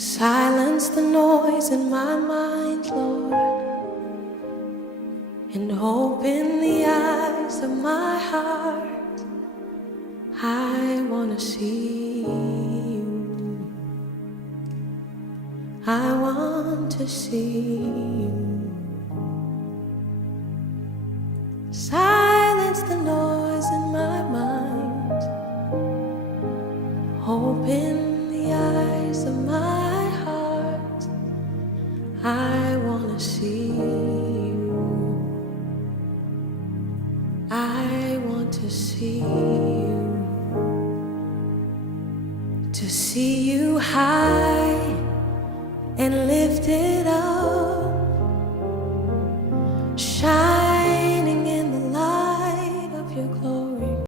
Silence the noise in my mind, Lord, and open the eyes of my heart. I want to see you. I want to see you. Silence the noise in my mind. Open the eyes of my heart. I want to see you. I want to see you. To see you high and lifted up,